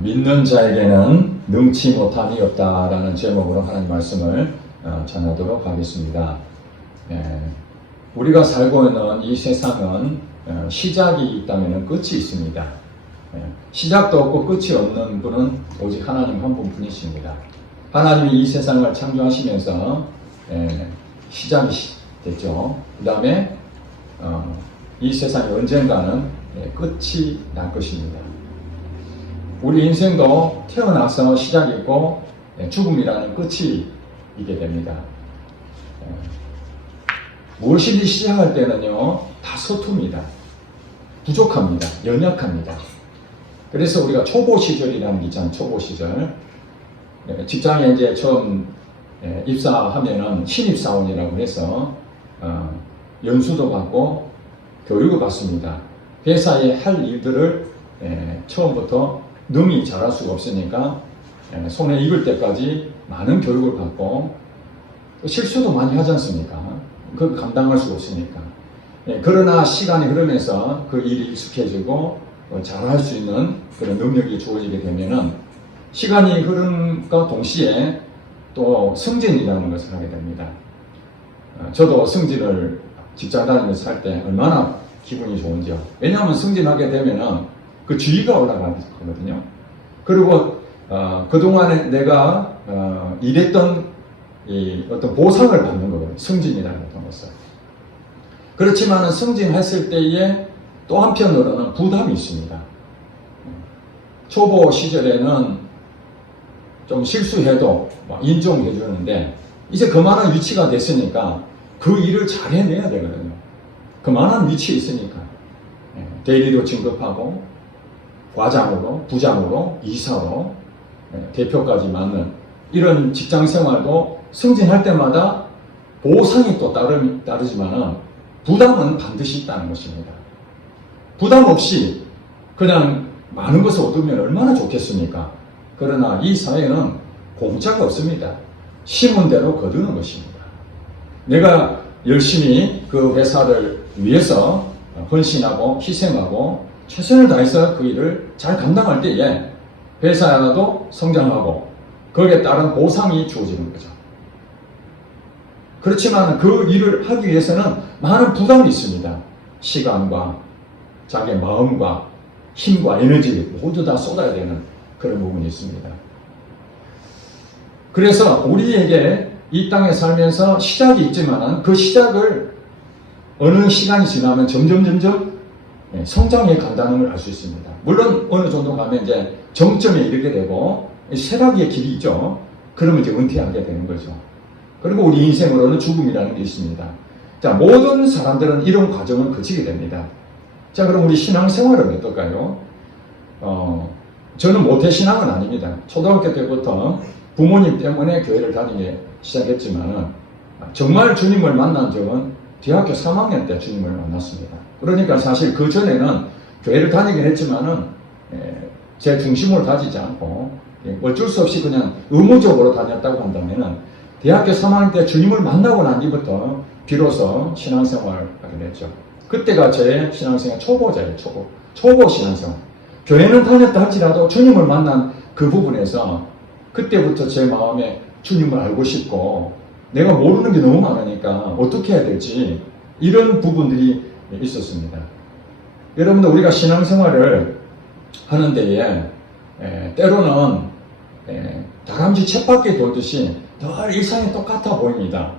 믿는 자에게는 능치 못함이 없다라는 제목으로 하나님 말씀을 전하도록 하겠습니다. 우리가 살고 있는 이 세상은 시작이 있다면 끝이 있습니다. 시작도 없고 끝이 없는 분은 오직 하나님 한 분뿐이십니다. 하나님이 이 세상을 창조하시면서 시작이 됐죠. 그 다음에 이 세상이 언젠가는 끝이 날 것입니다. 우리 인생도 태어나서 시작이 있고 죽음이라는 끝이 있게 됩니다. 무엇이든 시작할 때는요, 다 서툽니다. 부족합니다. 연약합니다. 그래서 우리가 초보 시절이라는 게 있잖아요. 초보 시절. 직장에 이제 처음 입사하면은 신입사원이라고 해서 연수도 받고 교육을 받습니다. 회사에 할 일들을 처음부터 능히 잘할 수가 없으니까 손에 익을 때까지 많은 교육을 받고 실수도 많이 하지 않습니까? 그걸 감당할 수가 없으니까. 그러나 시간이 흐르면서 그 일이 익숙해지고 잘할 수 있는 그런 능력이 주어지게 되면은 시간이 흐름과 동시에 또 승진이라는 것을 하게 됩니다. 저도 승진을 직장 다니면서 할 때 얼마나 기분이 좋은지요. 왜냐하면 승진하게 되면은 그 지위가 올라가거든요. 그리고 그동안에 내가 일했던 이 어떤 보상을 받는 거거든요. 승진이라는 어떤 것을. 그렇지만 승진했을 때에 또 한편으로는 부담이 있습니다. 초보 시절에는 좀 실수해도 인정해 주는데 이제 그만한 위치가 됐으니까 그 일을 잘 해내야 되거든요. 그만한 위치에 있으니까 대리로 진급하고 과장으로, 부장으로, 이사로, 대표까지 맡는 이런 직장 생활도 승진할 때마다 보상이 또 따르지만은 부담은 반드시 있다는 것입니다. 부담 없이 그냥 많은 것을 얻으면 얼마나 좋겠습니까? 그러나 이 사회는 공짜가 없습니다. 심은 대로 거두는 것입니다. 내가 열심히 그 회사를 위해서 헌신하고 희생하고 최선을 다해서 그 일을 잘 감당할 때에 회사 하나도 성장하고 거기에 따른 보상이 주어지는 거죠. 그렇지만 그 일을 하기 위해서는 많은 부담이 있습니다. 시간과 자기의 마음과 힘과 에너지를 모두 다 쏟아야 되는 그런 부분이 있습니다. 그래서 우리에게 이 땅에 살면서 시작이 있지만 그 시작을 어느 시간이 지나면 점점 성장해 간다는 걸 알 수 있습니다. 물론 어느 정도 가면 이제 정점에 이르게 되고 쇠락의 길이 있죠. 그러면 이제 은퇴하게 되는 거죠. 그리고 우리 인생으로는 죽음이라는 게 있습니다. 자, 모든 사람들은 이런 과정을 거치게 됩니다. 자, 그럼 우리 신앙생활은 어떨까요? 저는 모태신앙은 아닙니다. 초등학교 때부터 부모님 때문에 교회를 다니기 시작했지만 정말 주님을 만난 적은 대학교 3학년 때 주님을 만났습니다. 그러니까 사실 그 전에는 교회를 다니긴 했지만은 제 중심을 다지지 않고 어쩔 수 없이 그냥 의무적으로 다녔다고 한다면은 대학교 3학년 때 주님을 만나고 난 뒤부터 비로소 신앙생활을 하게 됐죠. 그때가 제 신앙생활 초보자예요. 초보 신앙생활. 교회는 다녔다 할지라도 주님을 만난 그 부분에서 그때부터 제 마음에 주님을 알고 싶고 내가 모르는 게 너무 많으니까 어떻게 해야 될지 이런 부분들이 있었습니다. 여러분들 우리가 신앙생활을 하는 데에 때로는 다람쥐 쳇바퀴 돌듯이 늘 일상이 똑같아 보입니다.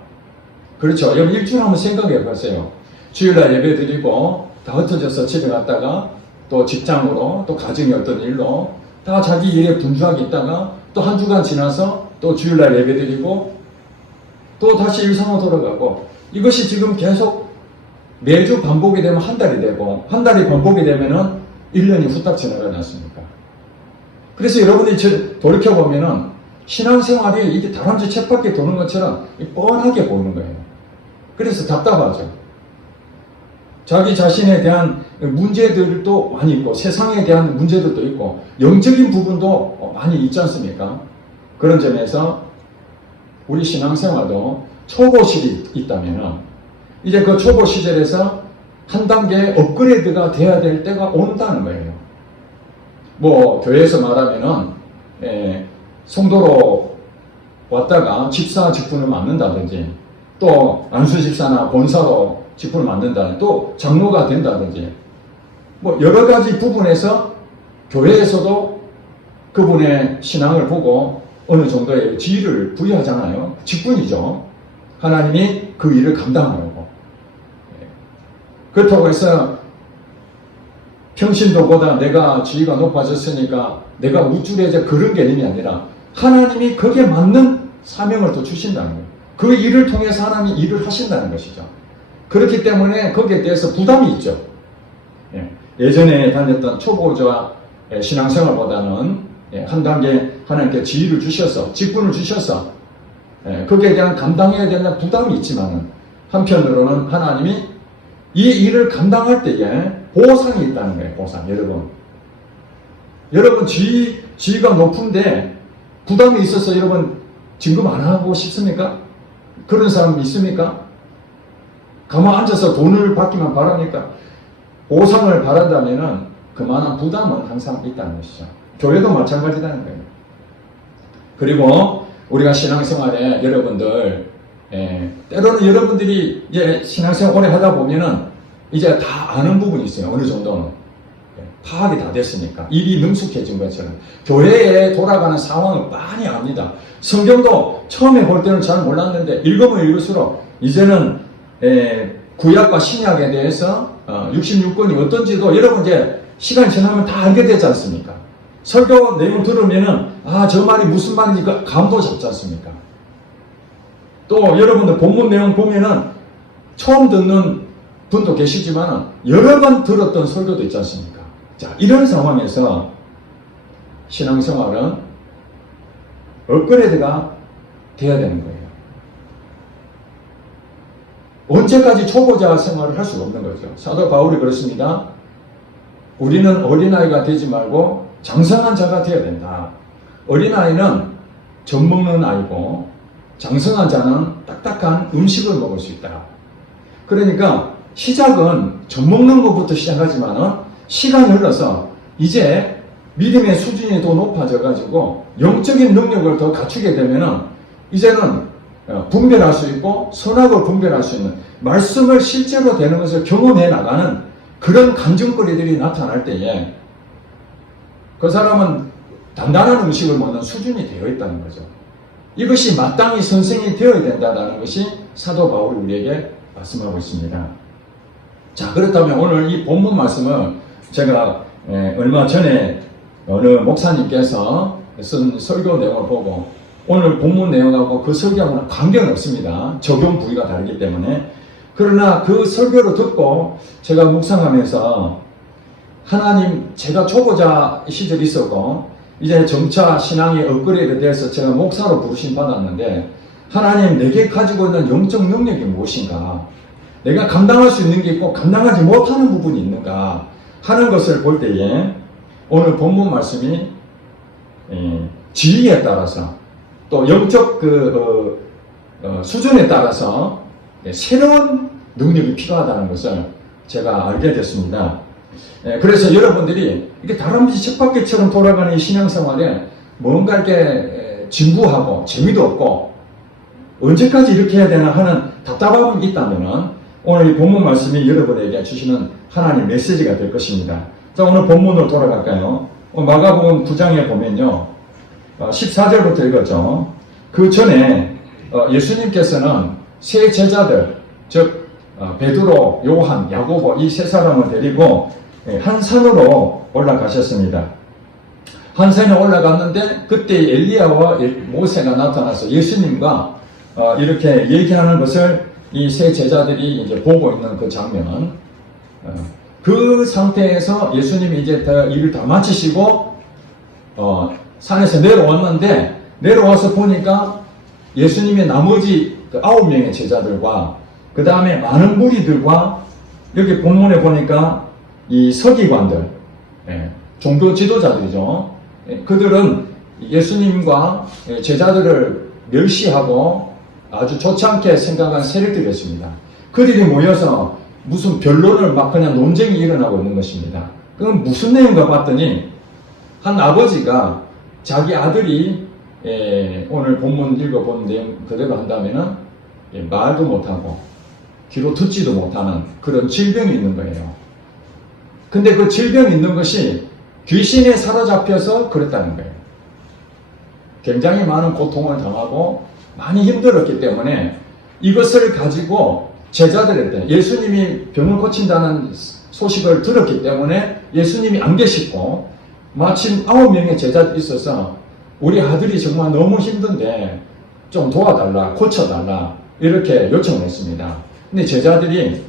그렇죠. 여러분 일주일 한번 생각해 보세요. 주일날 예배 드리고 다 흩어져서 집에 갔다가 또 직장으로 또 가정의 어떤 일로 다 자기 일에 분주하게 있다가 또 한 주간 지나서 또 주일날 예배 드리고 또 다시 일상으로 돌아가고 이것이 지금 계속 매주 반복이 되면 한 달이 되고 한 달이 반복이 되면은 1년이 후딱 지나가지 않습니까? 그래서 여러분들이 돌이켜보면은 신앙생활이 이게 다람쥐 쳇바퀴 도는 것처럼 뻔하게 보이는 거예요. 그래서 답답하죠. 자기 자신에 대한 문제들도 많이 있고 세상에 대한 문제들도 있고 영적인 부분도 많이 있지 않습니까? 그런 점에서 우리 신앙생활도 초보 시절이 있다면 이제 그 초보 시절에서 한 단계 업그레이드가 돼야 될 때가 온다는 거예요. 뭐 교회에서 말하면은 성도로 왔다가 집사 직분을 맡는다든지, 또 안수 집사나 본사로 직분을 맡는다든지, 또 장로가 된다든지, 뭐 여러 가지 부분에서 교회에서도 그분의 신앙을 보고 어느 정도의 지위를 부여하잖아요. 직분이죠. 하나님이 그 일을 감당하라고. 그렇다고 해서 평신도보다 내가 지위가 높아졌으니까 내가 우쭐해져 그런 개념이 아니라 하나님이 거기에 맞는 사명을 또 주신다는 거예요. 그 일을 통해서 하나님이 일을 하신다는 것이죠. 그렇기 때문에 거기에 대해서 부담이 있죠. 예전에 다녔던 초보자 신앙생활보다는 한 단계 하나님께 지위를 주셔서 직분을 주셔서 거기에 대한 감당해야 되는 부담이 있지만 한편으로는 하나님이 이 일을 감당할 때에 보상이 있다는 거예요. 보상. 여러분 지위가 높은데 부담이 있어서 여러분 진급 안 하고 싶습니까? 그런 사람 있습니까? 가만 앉아서 돈을 받기만 바랍니까? 보상을 바란다면은 그만한 부담은 항상 있다는 것이죠. 교회도 마찬가지라는 거예요. 그리고 우리가 신앙생활에 여러분들, 때로는 여러분들이 이제 신앙생활 오래 하다 보면은 이제 다 아는 부분이 있어요. 어느 정도는. 파악이 다 됐으니까. 일이 능숙해진 것처럼. 교회에 돌아가는 상황을 많이 압니다. 성경도 처음에 볼 때는 잘 몰랐는데 읽으면 읽을수록 이제는 구약과 신약에 대해서 66권이 어떤지도 여러분 이제 시간이 지나면 다 알게 되지 않습니까? 설교 내용 들으면은 저 말이 무슨 말인지 감도 잡지 않습니까? 또 여러분들 본문 내용 보면은 처음 듣는 분도 계시지만 여러 번 들었던 설교도 있지 않습니까? 자, 이런 상황에서 신앙생활은 업그레이드가 돼야 되는 거예요. 언제까지 초보자 생활을 할 수가 없는 거죠. 사도 바울이 그렇습니다. 우리는 어린아이가 되지 말고 장성한 자가 되어야 된다. 어린아이는 젖 먹는 아이고 장성한 자는 딱딱한 음식을 먹을 수 있다. 그러니까 시작은 젖 먹는 것부터 시작하지만 시간이 흘러서 이제 믿음의 수준이 더 높아져 가지고 영적인 능력을 더 갖추게 되면은 이제는 분별할 수 있고 선악을 분별할 수 있는 말씀을 실제로 되는 것을 경험해 나가는 그런 간증거리들이 나타날 때에 그 사람은 단단한 음식을 먹는 수준이 되어 있다는 거죠. 이것이 마땅히 선생이 되어야 된다는 것이 사도 바울이 우리에게 말씀하고 있습니다. 자, 그렇다면 오늘 이 본문 말씀을 제가 얼마 전에 어느 목사님께서 쓴 설교 내용을 보고 오늘 본문 내용하고 그 설교하고는 관계는 없습니다. 적용 부위가 다르기 때문에. 그러나 그 설교를 듣고 제가 묵상하면서 하나님, 제가 초보자 시절이 있었고 이제 점차 신앙이 업그레이드 돼서 제가 목사로 부르심 받았는데 하나님, 내게 가지고 있는 영적 능력이 무엇인가? 내가 감당할 수 있는 게 있고 감당하지 못하는 부분이 있는가 하는 것을 볼 때에 오늘 본문 말씀이 지위에 따라서 또 영적 수준에 따라서 새로운 능력이 필요하다는 것을 제가 알게 됐습니다. 그래서 여러분들이 이렇게 다람쥐 쳇바퀴처럼 돌아가는 이 신앙생활에 뭔가 이렇게 진부하고 재미도 없고 언제까지 이렇게 해야 되나 하는 답답함이 있다면 오늘 이 본문 말씀이 여러분에게 주시는 하나님 메시지가 될 것입니다. 자, 오늘 본문으로 돌아갈까요? 마가복음 9장에 보면요. 14절부터 읽었죠. 그 전에 예수님께서는 세 제자들, 즉 베드로, 요한, 야고보 이 세 사람을 데리고 한 산으로 올라가셨습니다. 한 산에 올라갔는데 그때 엘리야와 모세가 나타나서 예수님과 이렇게 얘기하는 것을 이 세 제자들이 이제 보고 있는 그 장면. 그 상태에서 예수님이 이제 일을 다 마치시고 산에서 내려왔는데 내려와서 보니까 예수님의 나머지 9명의 제자들과 그 다음에 많은 무리들과 여기 본문에 보니까 이 서기관들, 종교 지도자들이죠. 그들은 예수님과 제자들을 멸시하고 아주 좋지 않게 생각한 세력들이었습니다. 그들이 모여서 무슨 변론을 막 그냥 논쟁이 일어나고 있는 것입니다. 그건 무슨 내용인가 봤더니 한 아버지가 자기 아들이 오늘 본문 읽어본 내용 그대로 한다면은 말도 못하고 귀로 듣지도 못하는 그런 질병이 있는 거예요. 근데 그 질병이 있는 것이 귀신에 사로잡혀서 그랬다는 거예요. 굉장히 많은 고통을 당하고 많이 힘들었기 때문에 이것을 가지고 제자들한테 예수님이 병을 고친다는 소식을 들었기 때문에 예수님이 안 계시고 마침 9명의 제자들이 있어서 우리 아들이 정말 너무 힘든데 좀 도와달라, 고쳐달라 이렇게 요청을 했습니다. 근데 제자들이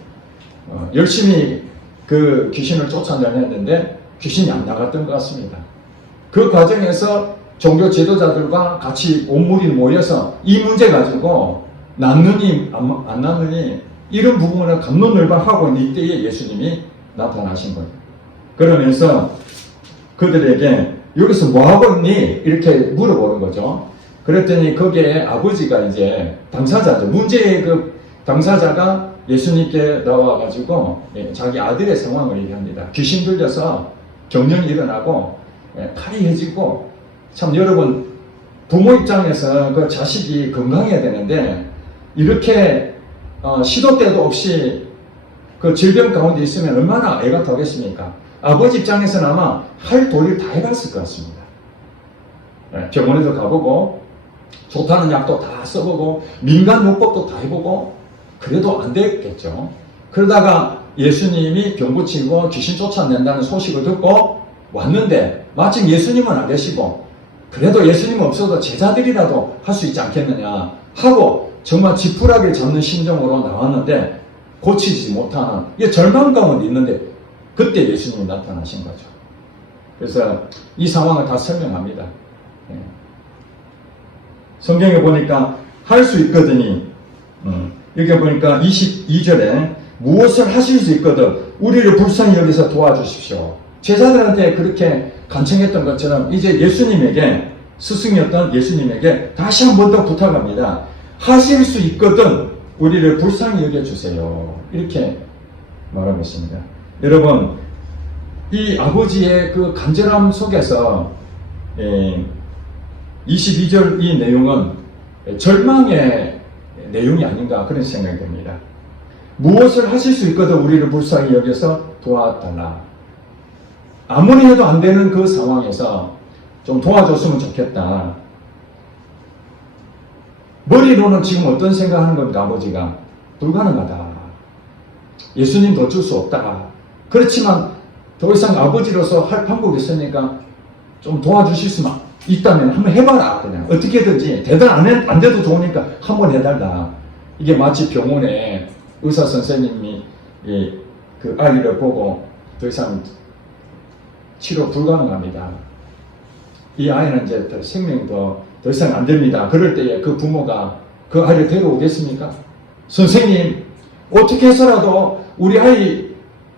열심히 그 귀신을 쫓아내렸는데 귀신이 안 나갔던 것 같습니다. 그 과정에서 종교 지도자들과 같이 온물이 모여서 이 문제 가지고 낫느니 안 낫느니 이런 부분을 갑론을박하고 있는 이때에 예수님이 나타나신 거예요. 그러면서 그들에게 여기서 뭐하고 있니? 이렇게 물어보는 거죠. 그랬더니 거기에 아버지가 이제 당사자죠. 문제의 그 당사자가 예수님께 나와가지고 자기 아들의 상황을 얘기합니다. 귀신 들려서 경련이 일어나고 팔이 해지고 참 여러분 부모 입장에서 그 자식이 건강해야 되는데 이렇게 시도 때도 없이 그 질병 가운데 있으면 얼마나 애가 타겠습니까? 아버지 입장에서는 아마 할 도리를 다 해봤을 것 같습니다. 병원에도 가보고 좋다는 약도 다 써보고 민간요법도 다 해보고 그래도 안 됐겠죠. 그러다가 예수님이 병 고치고 귀신 쫓아낸다는 소식을 듣고 왔는데 마침 예수님은 안 계시고 그래도 예수님 없어도 제자들이라도 할 수 있지 않겠느냐 하고 정말 지푸라기를 잡는 심정으로 나왔는데 고치지 못하는 이 절망 가운데 있는데 그때 예수님이 나타나신 거죠. 그래서 이 상황을 다 설명합니다. 성경에 보니까 할 수 있거든이 여기 보니까 22절에 무엇을 하실 수 있거든 우리를 불쌍히 여기서 도와주십시오. 제자들한테 그렇게 간청했던 것처럼 이제 예수님에게 스승이었던 예수님에게 다시 한 번 더 부탁합니다. 하실 수 있거든 우리를 불쌍히 여겨주세요. 이렇게 말하고 있습니다. 여러분 이 아버지의 그 간절함 속에서 22절 이 내용은 절망의 내용이 아닌가 그런 생각이 듭니다. 무엇을 하실 수 있거든 우리를 불쌍히 여겨서 도와달라. 아무리 해도 안 되는 그 상황에서 좀 도와줬으면 좋겠다. 머리로는 지금 어떤 생각하는 겁니까? 아버지가 불가능하다. 예수님도 어쩔 수 없다. 그렇지만 더 이상 아버지로서 할 방법이 있으니까 좀 도와주실 수 있다면 한번 해봐라. 그냥 어떻게든지 대단 안 돼도 좋으니까 한번 해달라. 이게 마치 병원에 의사 선생님이 그 아이를 보고 더 이상 치료 불가능합니다. 이 아이는 이제 생명도 더 이상 안 됩니다. 그럴 때에 그 부모가 그 아이를 데려오겠습니까? 선생님 어떻게 해서라도 우리 아이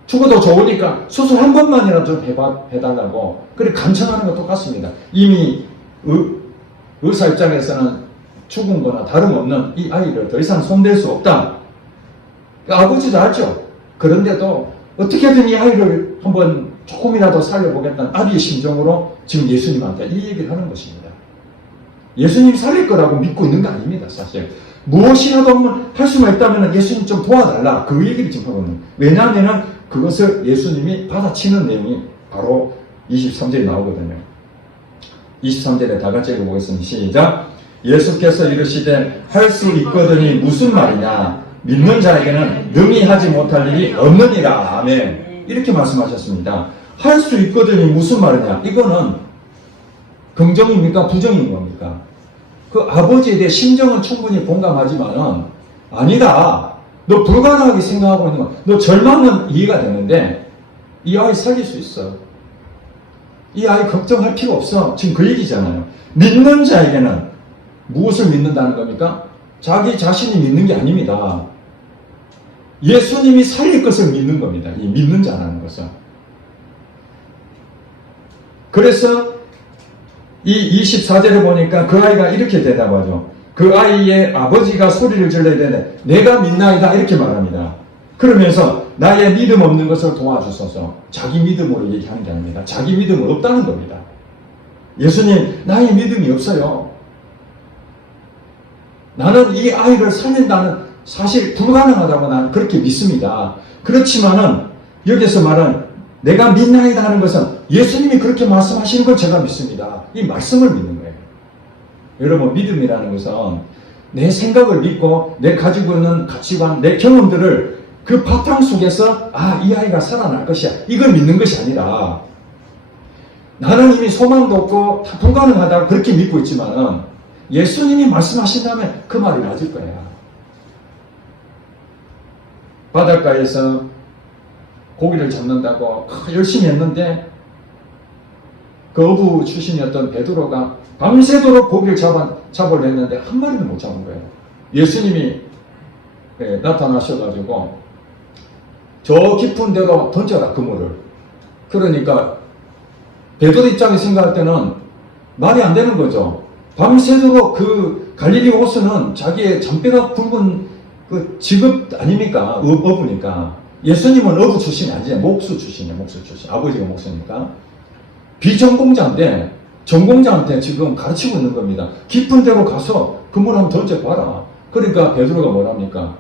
죽어도 좋으니까 수술 한 번만이라도 좀 해달라고 그렇게 간청하는 것 똑같습니다. 이미 의사 입장에서는 죽은 거나 다름없는 이 아이를 더 이상 손댈 수 없다. 아버지도 알죠. 그런데도 어떻게든 이 아이를 한번 조금이라도 살려보겠다는 아비의 심정으로 지금 예수님한테 이 얘기를 하는 것입니다. 예수님 살릴 거라고 믿고 있는 거 아닙니다. 사실 무엇이라도 한번 할 수만 있다면 예수님 좀 도와달라 그 얘기를 지금 하고 있는 거예요. 왜냐하면 그것을 예수님이 받아치는 내용이 바로 23절에 나오거든요. 23절에 다 같이 읽어보겠습니다. 시작. 예수께서 이르시되 할 수 있거든이 무슨 말이냐 믿는 자에게는 능히 하지 못할 일이 없느니라. 아멘. 이렇게 말씀하셨습니다. 할 수 있거든이 무슨 말이냐 이거는 긍정입니까 부정인 겁니까? 그 아버지에 대해 심정은 충분히 공감하지만은 아니다. 너 불가능하게 생각하고 있는 거. 너 절망은 이해가 되는데 이 아이 살릴 수 있어. 이 아이 걱정할 필요 없어. 지금 그 얘기잖아요. 믿는 자에게는 무엇을 믿는다는 겁니까? 자기 자신이 믿는 게 아닙니다. 예수님이 살릴 것을 믿는 겁니다. 이 믿는 자라는 것은. 그래서 이 24절에 보니까 그 아이가 이렇게 대답하죠. 그 아이의 아버지가 소리를 질러야 되는데 내가 믿나이다 이렇게 말합니다. 그러면서 나의 믿음 없는 것을 도와주소서. 자기 믿음으로 얘기하는 게 아닙니다. 자기 믿음은 없다는 겁니다. 예수님, 나의 믿음이 없어요. 나는 이 아이를 살린다는 사실 불가능하다고 나는 그렇게 믿습니다. 그렇지만은 여기서 말하는 내가 믿나이다 하는 것은 예수님이 그렇게 말씀하시는 걸 제가 믿습니다. 이 말씀을 믿는 거예요. 여러분, 믿음이라는 것은 내 생각을 믿고 내 가지고 있는 가치관, 내 경험들을 그 바탕 속에서 이 아이가 살아날 것이야. 이걸 믿는 것이 아니라 나는 이미 소망도 없고 다 불가능하다고 그렇게 믿고 있지만은 예수님이 말씀하신다면 그 말이 맞을 거야. 바닷가에서 고기를 잡는다고 열심히 했는데 그 어부 출신이었던 베드로가 밤새도록 고기를 잡으려 했는데 한 마리도 못 잡은 거예요. 예수님이 나타나셔가지고 저 깊은 데로 던져라 그물을. 그러니까 베드로 입장에 생각할 때는 말이 안 되는 거죠. 밤새도록 그 갈릴리 호수는 자기의 잔뼈가 굵은 그 직업 아닙니까? 어부니까. 예수님은 어부 출신이 아니잖아요. 목수 출신이에요. 목수 출신. 아버지가 목수니까. 비전공자인데 전공자한테 지금 가르치고 있는 겁니다. 깊은 데로 가서 그물 한번 던져봐라. 그러니까 베드로가 뭐랍니까?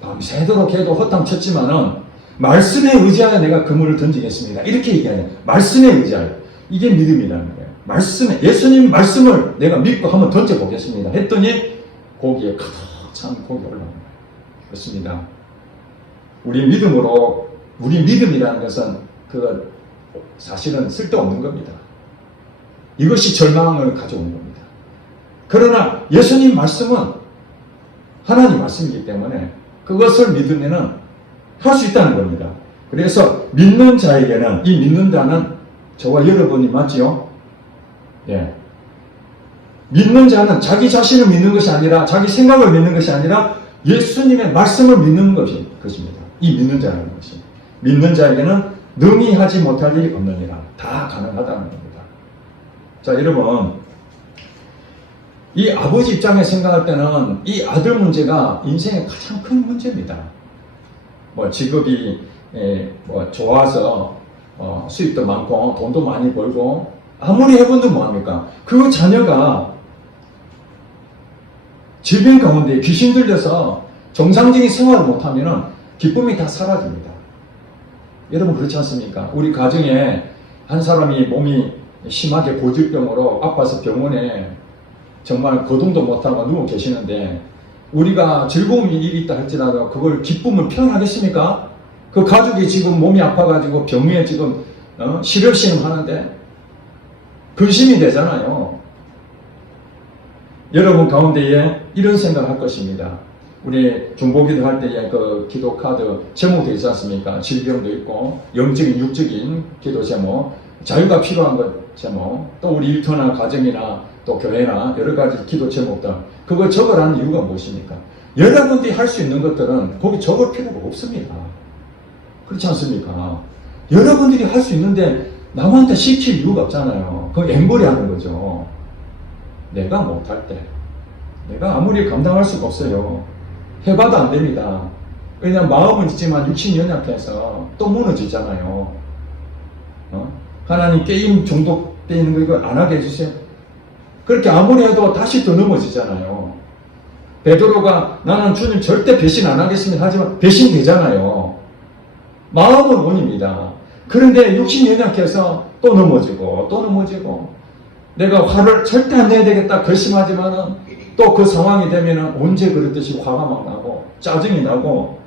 밤새도록 해도 허탕쳤지만은 말씀에 의지하여 내가 그물을 던지겠습니다. 이렇게 얘기하냐. 말씀에 의지하여. 이게 믿음이라는 거예요. 말씀에, 예수님 말씀을 내가 믿고 한번 던져보겠습니다. 했더니 고기에 가득 찬 고기 올라온 거예요. 그렇습니다. 우리 믿음이라는 것은 그 사실은 쓸데없는 겁니다. 이것이 절망을 가져오는 겁니다. 그러나 예수님 말씀은 하나님 말씀이기 때문에 그것을 믿으면은 할 수 있다는 겁니다. 그래서 믿는 자에게는 이 믿는 자는 저와 여러분이 맞지요? 예. 믿는 자는 자기 자신을 믿는 것이 아니라 자기 생각을 믿는 것이 아니라 예수님의 말씀을 믿는 것입니다. 이 믿는 자라는 것이. 믿는 자에게는 능히 하지 못할 일이 없느니라. 다 가능하다는 겁니다. 자, 여러분, 이 아버지 입장에 생각할 때는 이 아들 문제가 인생의 가장 큰 문제입니다. 뭐 직업이 좋아서 수입도 많고 돈도 많이 벌고 아무리 해본들 뭐합니까? 그 자녀가 질병 가운데 귀신 들려서 정상적인 생활을 못하면 기쁨이 다 사라집니다. 여러분 그렇지 않습니까? 우리 가정에 한 사람이 몸이 심하게 고질병으로 아파서 병원에 정말 거동도 못하고 누워 계시는데 우리가 즐거운 일이 있다 할지라도 그걸 기쁨을 표현하겠습니까? 그 가족이 지금 몸이 아파가지고 병위에 지금 시름시름 하는데 근심이 되잖아요. 여러분 가운데에 이런 생각을 할 것입니다. 우리 중보기도 할 때에 그 기도 카드 제목도 있지 않습니까? 질병도 있고 영적인 육적인 기도 제목, 자유가 필요한 것 제목, 또 우리 일터나 가정이나 또 교회나 여러 가지 기도 제목들 그거 적으라는 이유가 무엇입니까? 여러분들이 할 수 있는 것들은 거기 적을 필요가 없습니다. 그렇지 않습니까? 여러분들이 할 수 있는데 남한테 시킬 이유가 없잖아요. 그거 앵벌이 하는 거죠. 내가 못할 때 내가 아무리 감당할 수가 없어요. 해봐도 안 됩니다. 왜냐하면 마음은 있지만 육신이 연약해서 또 무너지잖아요. 하나님 게임 중독되어 있는 거 이거 안 하게 해주세요. 그렇게 아무리 해도 다시 또 넘어지잖아요. 베드로가 나는 주님 절대 배신 안 하겠습니다 하지만 배신되잖아요. 마음은 원입니다. 그런데 육신이 연약해서 또 넘어지고 또 넘어지고 내가 화를 절대 안 내야 되겠다 결심하지만은 또 그 상황이 되면은 언제 그랬듯이 화가 막 나고 짜증이 나고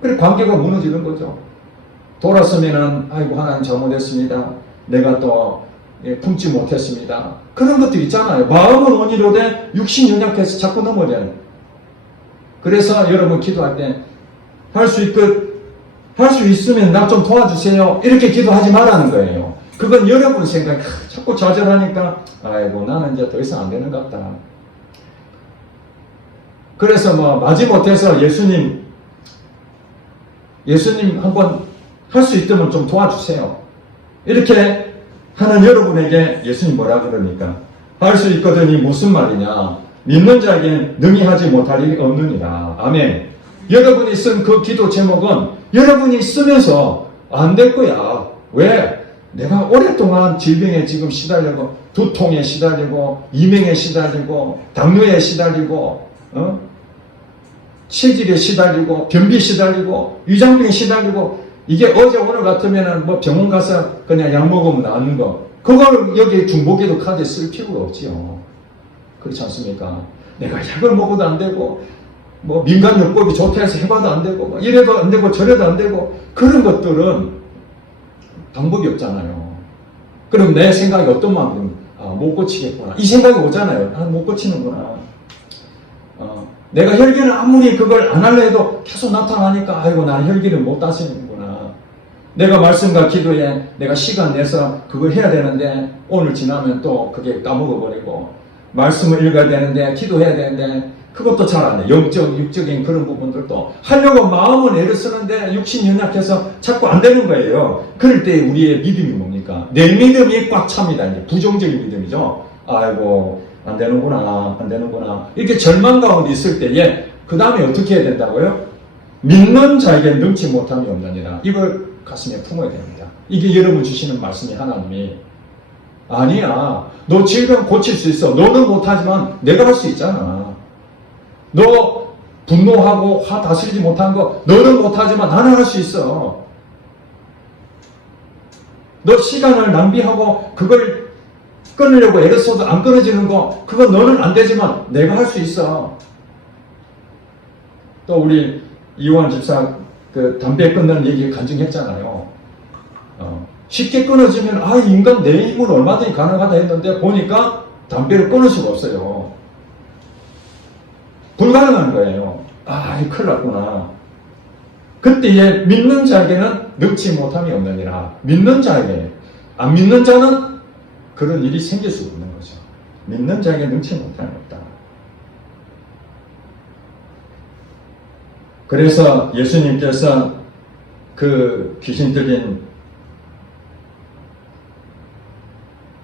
그래 관계가 무너지는 거죠. 돌았으면은 아이고 하나님 잘못했습니다. 내가 또 품지 못했습니다. 그런 것도 있잖아요. 마음은 원이로되 육신이 연약해서 자꾸 넘어져요. 그래서 여러분 기도할 때 할 수 있으면 나 좀 도와주세요. 이렇게 기도하지 말라는 거예요. 그건 여러분 생각, 자꾸 좌절하니까, 아이고, 나는 이제 더 이상 안 되는 것 같다. 그래서 마지못해서 예수님 한번 할 수 있다면 좀 도와주세요. 이렇게 하는 여러분에게 예수님 뭐라 그러니까, 할 수 있거든이 무슨 말이냐. 믿는 자에게는 능히 하지 못할 일이 없느니라. 아멘. 여러분이 쓴 그 기도 제목은 여러분이 쓰면서 안 될 거야. 왜? 내가 오랫동안 질병에 지금 시달리고 두통에 시달리고 이명에 시달리고 당뇨에 시달리고 체질에 시달리고 변비에 시달리고 위장병에 시달리고 이게 어제 오늘 같으면은 뭐 병원 가서 그냥 약 먹으면 나는 거 그걸 여기 중복에도 카드에 쓸 필요가 없지요. 그렇지 않습니까? 내가 약을 먹어도 안 되고 뭐 민간요법이 좋다 해서 해봐도 안 되고 뭐 이래도 안 되고 저래도 안 되고 그런 것들은 방법이 없잖아요. 그럼 내 생각이 어떤 만큼 못 고치겠구나 이 생각이 오잖아요. 못 고치는구나. 내가 혈기는 아무리 그걸 안 하려 해도 계속 나타나니까 아이고 나 혈기를 못 다스리는구나. 내가 말씀과 기도에 내가 시간 내서 그걸 해야 되는데 오늘 지나면 또 그게 까먹어버리고 말씀을 읽어야 되는데 기도해야 되는데 그것도 잘 안 돼. 영적, 육적인 그런 부분들도 하려고 마음은 애를 쓰는데 육신이 연약해서 자꾸 안 되는 거예요. 그럴 때 우리의 믿음이 뭡니까? 내 믿음이 꽉 찹니다. 이제 부정적인 믿음이죠. 아이고 안 되는구나 안 되는구나 이렇게 절망 가운데 있을 때에 그 다음에 어떻게 해야 된다고요? 믿는 자에게 능치 못함이 없느니라. 이걸 가슴에 품어야 됩니다. 이게 여러분 주시는 말씀이 하나님이 아니야 너 질병 고칠 수 있어. 너는 못하지만 내가 할 수 있잖아. 너 분노하고 화 다스리지 못한 거 너는 못하지만 나는 할 수 있어. 너 시간을 낭비하고 그걸 끊으려고 애를 써도 안 끊어지는 거 그건 너는 안 되지만 내가 할 수 있어. 또 우리 이호환 집사 그 담배 끊는 얘기 간증했잖아요. 쉽게 끊어지면 인간 내 힘은 얼마든지 가능하다 했는데 보니까 담배를 끊을 수가 없어요. 불가능한 거예요. 큰일 났구나. 그때에 믿는 자에게는 능치 못함이 없느니라. 믿는 자에게. 안 믿는 자는 그런 일이 생길 수 없는 거죠. 믿는 자에게 능치 못함이 없다. 그래서 예수님께서 그 귀신 들린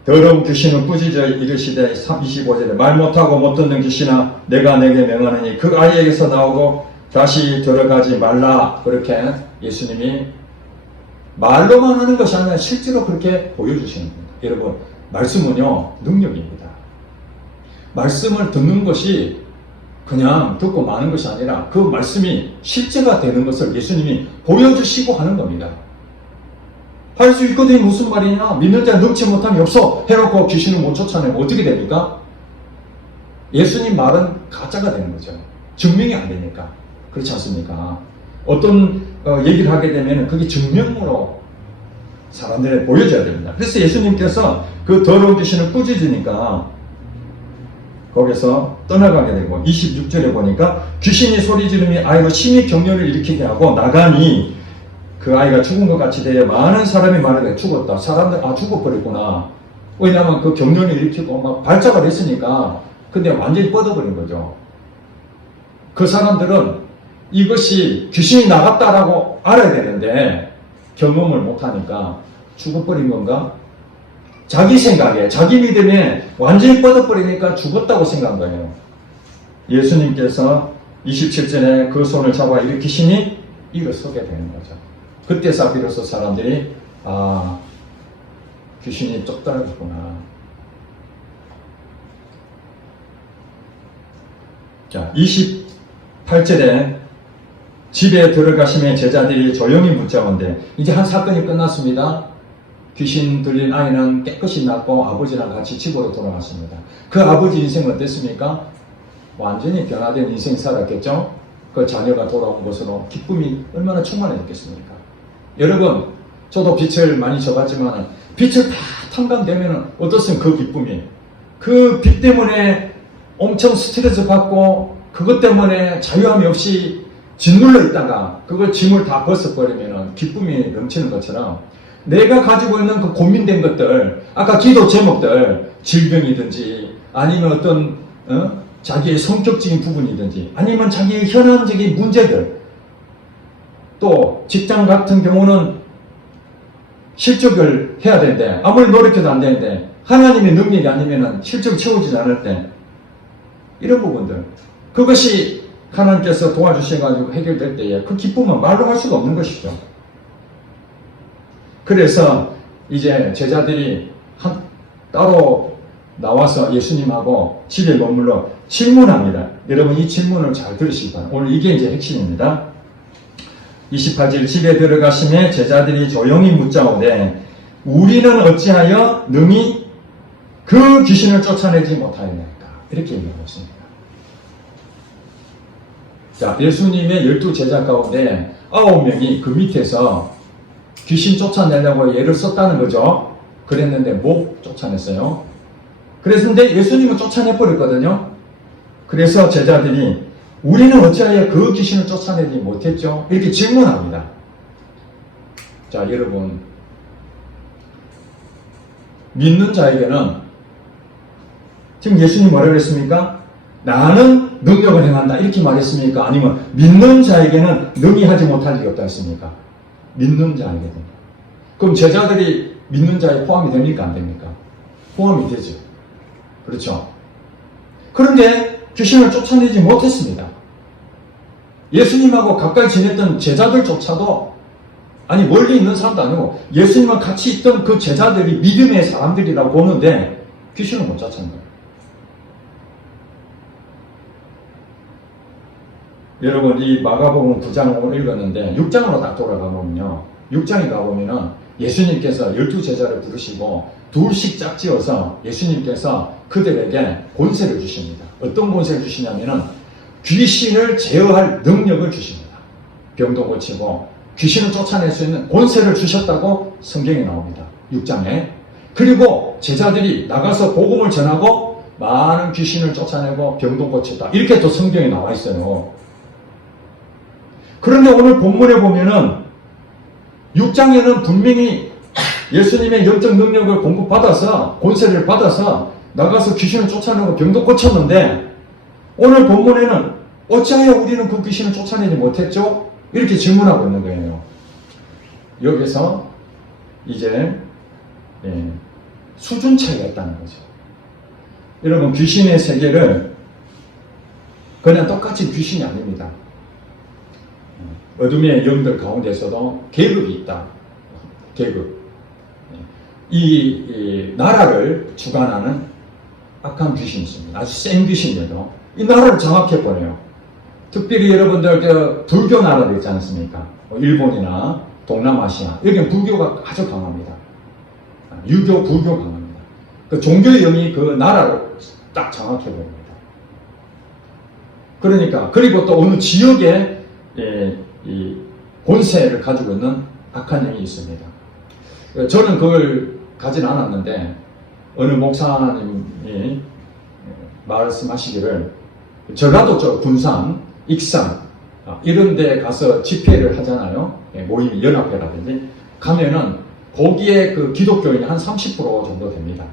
더러운 귀신은 꾸짖어 이르시되 25절에 말 못하고 못 듣는 귀신아 내가 내게 명하느니 그 아이에게서 나오고 다시 들어가지 말라. 그렇게 예수님이 말로만 하는 것이 아니라 실제로 그렇게 보여주시는 겁니다. 여러분 말씀은요 능력입니다. 말씀을 듣는 것이 그냥 듣고 마는 것이 아니라 그 말씀이 실제가 되는 것을 예수님이 보여주시고 하는 겁니다. 할 수 있거든요. 무슨 말이냐? 믿는 자 능치 못함이 없어 해놓고 귀신을 못 쫓아내면 어떻게 됩니까? 예수님 말은 가짜가 되는 거죠. 증명이 안 되니까. 그렇지 않습니까? 어떤 얘기를 하게 되면 그게 증명으로 사람들에 보여줘야 됩니다. 그래서 예수님께서 그 더러운 귀신을 꾸짖으니까 거기서 떠나가게 되고 26절에 보니까 귀신이 소리 지르며 아이로 심히 격려를 일으키게 하고 나가니 그 아이가 죽은 것 같이 되어 많은 사람이 말하되 죽었다. 사람들 죽어버렸구나. 왜냐하면 그 격려를 일으키고 막 발작을 했으니까 근데 완전히 뻗어버린 거죠. 그 사람들은 이것이 귀신이 나갔다라고 알아야 되는데 경험을 못하니까 죽어버린 건가? 자기 생각에 자기 믿음에 완전히 뻗어버리니까 죽었다고 생각한 거예요. 예수님께서 27절에 그 손을 잡아 일으키시니 일어서게 되는 거죠. 그때서 비로소 사람들이 귀신이 쫓겨나겠구나. 자 28절에 집에 들어가심에 제자들이 조용히 묻자건대 이제 한 사건이 끝났습니다. 귀신 들린 아이는 깨끗이 낫고 아버지랑 같이 집으로 돌아갔습니다. 그 아버지 인생은 어땠습니까? 완전히 변화된 인생 살았겠죠? 그 자녀가 돌아온 것으로 기쁨이 얼마나 충만했겠습니까? 여러분, 저도 빛을 많이 져봤지만 빛을 다 탐감되면 어떻습니까? 그 기쁨이. 그 빛 때문에 엄청 스트레스 받고 그것 때문에 자유함이 없이 짓눌러 있다가 그걸 짐을 다 벗어버리면 기쁨이 넘치는 것처럼 내가 가지고 있는 그 고민된 것들, 아까 기도 제목들, 질병이든지 아니면 어떤 자기의 성격적인 부분이든지 아니면 자기의 현안적인 문제들, 또 직장 같은 경우는 실적을 해야 되는데 아무리 노력해도 안 되는데 하나님의 능력이 아니면 실적을 채우지 않을 때 이런 부분들, 그것이 하나님께서 도와주셔가지고 해결될 때에 그 기쁨은 말로 할 수가 없는 것이죠. 그래서 이제 제자들이 따로 나와서 예수님하고 집에 머물러 질문합니다. 여러분 이 질문을 잘 들으시기 바랍니다. 오늘 이게 이제 핵심입니다. 28절 집에 들어가심에 제자들이 조용히 묻자오되 우리는 어찌하여 능히 그 귀신을 쫓아내지 못하였나이까. 이렇게 얘기하고 있습니다. 자, 예수님의 12제자 가운데 9명이 그 밑에서 귀신 쫓아내려고 애를 썼다는 거죠. 그랬는데 못 쫓아냈어요. 그랬는데 예수님은 쫓아내버렸거든요. 그래서 제자들이 우리는 어찌하여 그 귀신을 쫓아내지 못했죠? 이렇게 질문합니다. 자, 여러분 믿는 자에게는 지금 예수님이 뭐라고 했습니까? 나는 능력을 행한다 이렇게 말했습니까? 아니면 믿는 자에게는 능히 하지 못할 일이 없다 했습니까? 믿는 자에게는. 그럼 제자들이 믿는 자에 포함이 됩니까? 안 됩니까? 포함이 되죠. 그렇죠? 그런데 귀신을 쫓아내지 못했습니다. 예수님하고 가까이 지냈던 제자들조차도, 아니 멀리 있는 사람도 아니고 예수님과 같이 있던 그 제자들이 믿음의 사람들이라고 보는데 귀신을 못 쫓아낸 거예요. 여러분 이 마가복음 9장을 읽었는데 6장으로 딱 돌아가 보면요, 6장에 가보면은 예수님께서 12제자를 부르시고 둘씩 짝지어서 예수님께서 그들에게 권세를 주십니다. 어떤 권세를 주시냐면은 귀신을 제어할 능력을 주십니다. 병도 고치고 귀신을 쫓아낼 수 있는 권세를 주셨다고 성경에 나옵니다. 6장에. 그리고 제자들이 나가서 복음을 전하고 많은 귀신을 쫓아내고 병도 고쳤다. 이렇게 또 성경에 나와 있어요. 그런데 오늘 본문에 보면은 6장에는 분명히 예수님의 영적 능력을 공급받아서 권세를 받아서 나가서 귀신을 쫓아내고 병도 고쳤는데 오늘 본문에는 어찌하여 우리는 그 귀신을 쫓아내지 못했죠? 이렇게 질문하고 있는 거예요. 여기서 이제 수준 차이가 있다는 거죠. 여러분 귀신의 세계를 그냥 똑같이 귀신이 아닙니다. 어둠의 영들 가운데서도 계급이 있다. 계급. 이 나라를 주관하는 악한 귀신이 있습니다. 아주 센 귀신이에요. 이 나라를 장악해버려요. 특별히 여러분들 불교 나라들 있지 않습니까? 일본이나 동남아시아 여기는 불교가 아주 강합니다. 유교, 불교 강합니다. 그 종교의 영이 그 나라를 딱 장악해버립니다. 그러니까 그리고 또 어느 지역에 이 권세를 가지고 있는 악한 영이 있습니다. 저는 그걸 가진 않았는데 어느 목사님이 말씀하시기를 전라도 쪽 군산, 익산 이런 데 가서 집회를 하잖아요. 모임 연합회라든지 가면은 거기에 그 기독교인이 한 30% 정도 됩니다.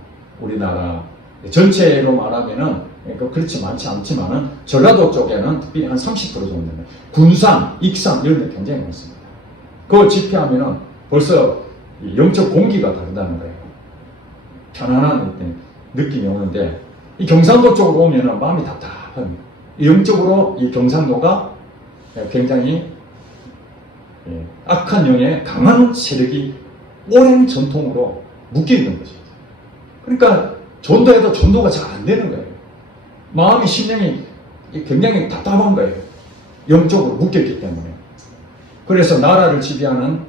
우리나라 전체로 말하면은 그렇지 많지 않지만은 전라도 쪽에는 특별히 한 30% 정도 됩니다. 군산, 익산 이런 데 굉장히 많습니다. 그걸 집회하면은 벌써 영적 공기가 다르다는 거예요. 편안한 느낌이 오는데 이 경상도 쪽으로 오면은 마음이 답답합니다. 영적으로 이 경상도가 굉장히 악한 영의 강한 세력이 오랜 전통으로 묶여 있는 거죠. 그러니까 전도해도 전도가 잘 안 되는 거예요. 마음이 심령이 굉장히 답답한 거예요. 영적으로 묶였기 때문에. 그래서 나라를 지배하는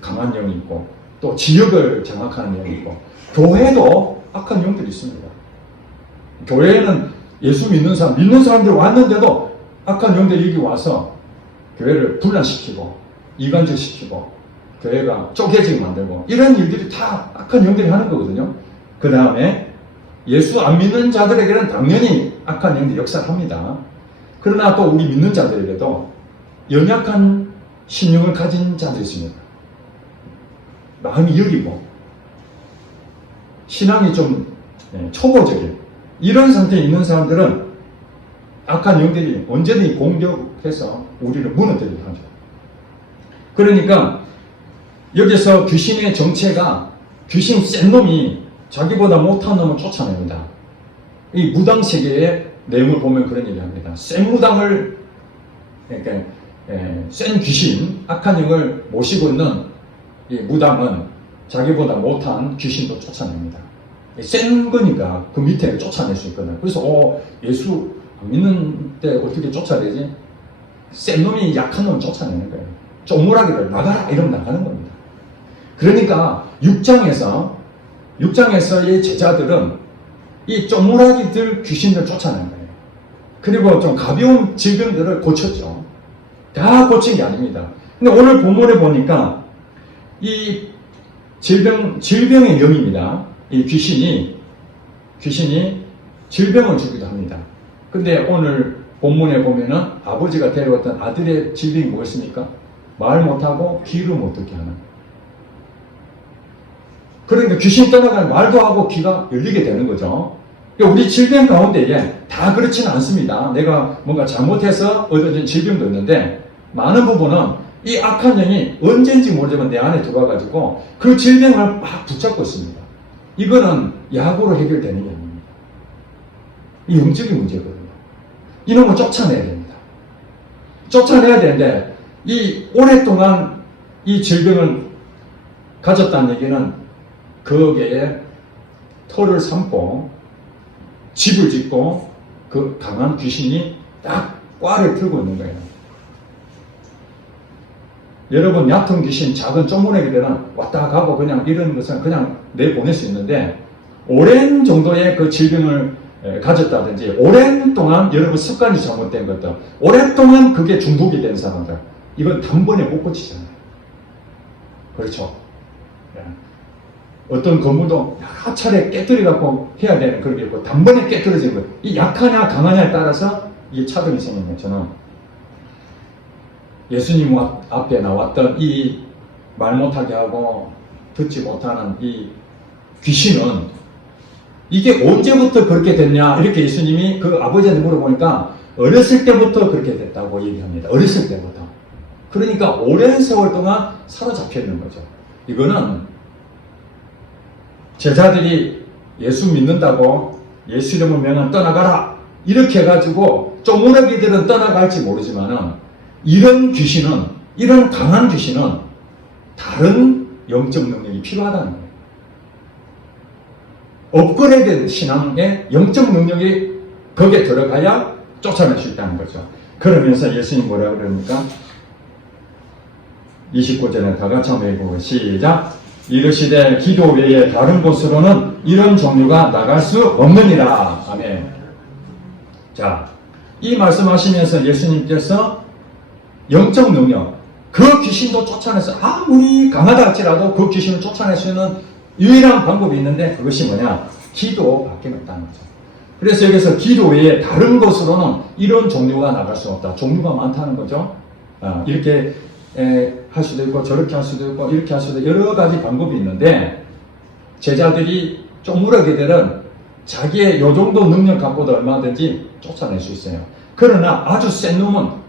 강한 영이 있고 또 지역을 장악하는 영이 있고 교회도 악한 영들이 있습니다. 교회에는 예수 믿는 사람들이 왔는데도 악한 영들이 여기 와서 교회를 분란시키고 이간질시키고 교회가 쪼개지게 만들고 이런 일들이 다 악한 영들이 하는 거거든요. 그 다음에 예수 안 믿는 자들에게는 당연히 악한 영들이 역사합니다. 그러나 또 우리 믿는 자들에게도 연약한 신령을 가진 자들이 있습니다. 마음이 여리고 신앙이 좀 초보적인 이런 상태에 있는 사람들은 악한 영들이 언제든지 공격해서 우리를 무너뜨리게 하죠. 그러니까 여기서 귀신의 정체가 귀신 센 놈이 자기보다 못한 놈을 쫓아냅니다. 이 무당 세계의 내용을 보면 그런 얘기를 합니다. 센 무당을 센 귀신, 악한 영을 모시고 있는 이 무당은 자기보다 못한 귀신도 쫓아냅니다. 센 거니까 그 밑에 쫓아낼 수 있거든. 그래서 예수 안 믿는데 어떻게 쫓아내지? 센 놈이 약한 놈을 쫓아내는 거예요. 쪼무라기를 나가라 이러면 나가는 겁니다. 그러니까 6장에서의 제자들은 이 쪼무라기들 귀신들 쫓아낸 거예요. 그리고 좀 가벼운 질병들을 고쳤죠. 다 고친 게 아닙니다. 근데 오늘 본문에 보니까 이 질병의 영입니다. 이 귀신이 질병을 주기도 합니다. 근데 오늘 본문에 보면은 아버지가 데려왔던 아들의 질병이 뭐였습니까? 말 못하고 귀를 못 듣게 하는. 그러니까 귀신이 떠나가면 말도 하고 귀가 열리게 되는 거죠. 그러니까 우리 질병 가운데에 다 그렇지는 않습니다. 내가 뭔가 잘못해서 얻어진 질병도 있는데 많은 부분은 이 악한 영이 언제인지 모르지만 내 안에 들어와가지고 그 질병을 막 붙잡고 있습니다. 이거는 약으로 해결되는 게 아닙니다. 이 영적인 문제거든요. 이놈을 쫓아내야 됩니다. 쫓아내야 되는데 이 오랫동안 이 질병을 가졌다는 얘기는 거기에 터를 삼고 집을 짓고 그 강한 귀신이 딱 꽈를 틀고 있는 거예요. 여러분 얕은 귀신, 작은 쪼무레기들은 왔다 가고 그냥 이런 것은 그냥 내보낼 수 있는데 오랜 정도의 그 질병을 가졌다든지 오랜 동안 여러분 습관이 잘못된 것들, 오랫동안 그게 중독이 된 사람들, 이건 단번에 못 고치잖아요. 그렇죠? 어떤 건물도 여러 차례 깨뜨려갖고 해야 되는 그런 게 있고 단번에 깨뜨려지는 거예요. 이 약하냐 강하냐에 따라서 이게 차등이 생긴 것처럼 예수님 앞에 나왔던 이 말 못하게 하고 듣지 못하는 이 귀신은 이게 언제부터 그렇게 됐냐 이렇게 예수님이 그 아버지한테 물어보니까 어렸을 때부터 그렇게 됐다고 얘기합니다. 어렸을 때부터. 그러니까 오랜 세월 동안 사로잡혀 있는 거죠. 이거는 제자들이 예수 믿는다고 예수 이름을 명한 떠나가라 이렇게 해가지고 쪼무라기들은 떠나갈지 모르지만은 이런 귀신은, 이런 강한 귀신은 다른 영적 능력이 필요하다는 거예요. 업그레이드 신앙의 영적 능력이 거기에 들어가야 쫓아낼 수 있다는 거죠. 그러면서 예수님 뭐라 그럽니까? 29절에 다 같이 한번 읽고 시작. 이르시되 기도 외에 다른 곳으로는 이런 종류가 나갈 수 없느니라. 아멘. 자, 이 말씀하시면서 예수님께서 영적 능력, 그 귀신도 쫓아내서 아무리 강하다 할지라도 그 귀신을 쫓아낼 수 있는 유일한 방법이 있는데 그것이 뭐냐? 기도밖에 없다는 거죠. 그래서 여기서 기도 외에 다른 곳으로는 이런 종류가 나갈 수 없다. 종류가 많다는 거죠. 이렇게 할 수도 있고 저렇게 할 수도 있고 이렇게 할 수도 있고 여러 가지 방법이 있는데 제자들이 쪼무라기들은 자기의 요 정도 능력 갖고도 얼마든지 쫓아낼 수 있어요. 그러나 아주 센 놈은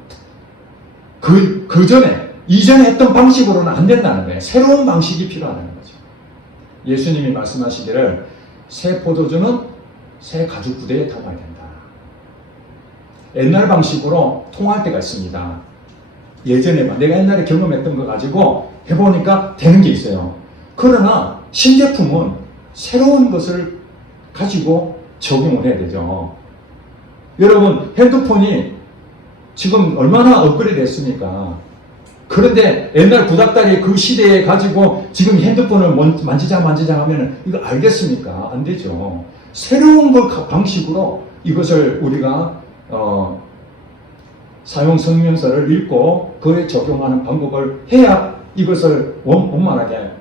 그 전에 이전에 했던 방식으로는 안 된다는 거예요. 새로운 방식이 필요하다는 거죠. 예수님이 말씀하시기를 새 포도주는 새 가죽 부대에 담아야 된다. 옛날 방식으로 통할 때가 있습니다. 예전에 내가 옛날에 경험했던 거 가지고 해보니까 되는 게 있어요. 그러나 신제품은 새로운 것을 가지고 적용을 해야 되죠. 여러분 핸드폰이 지금 얼마나 업그레이드 됐습니까? 그런데 옛날 구닥다리 그 시대에 가지고 지금 핸드폰을 만지자 하면 이거 알겠습니까? 안 되죠. 새로운 방식으로 이것을 우리가 사용 성명서를 읽고 그에 적용하는 방법을 해야 이것을 원만하게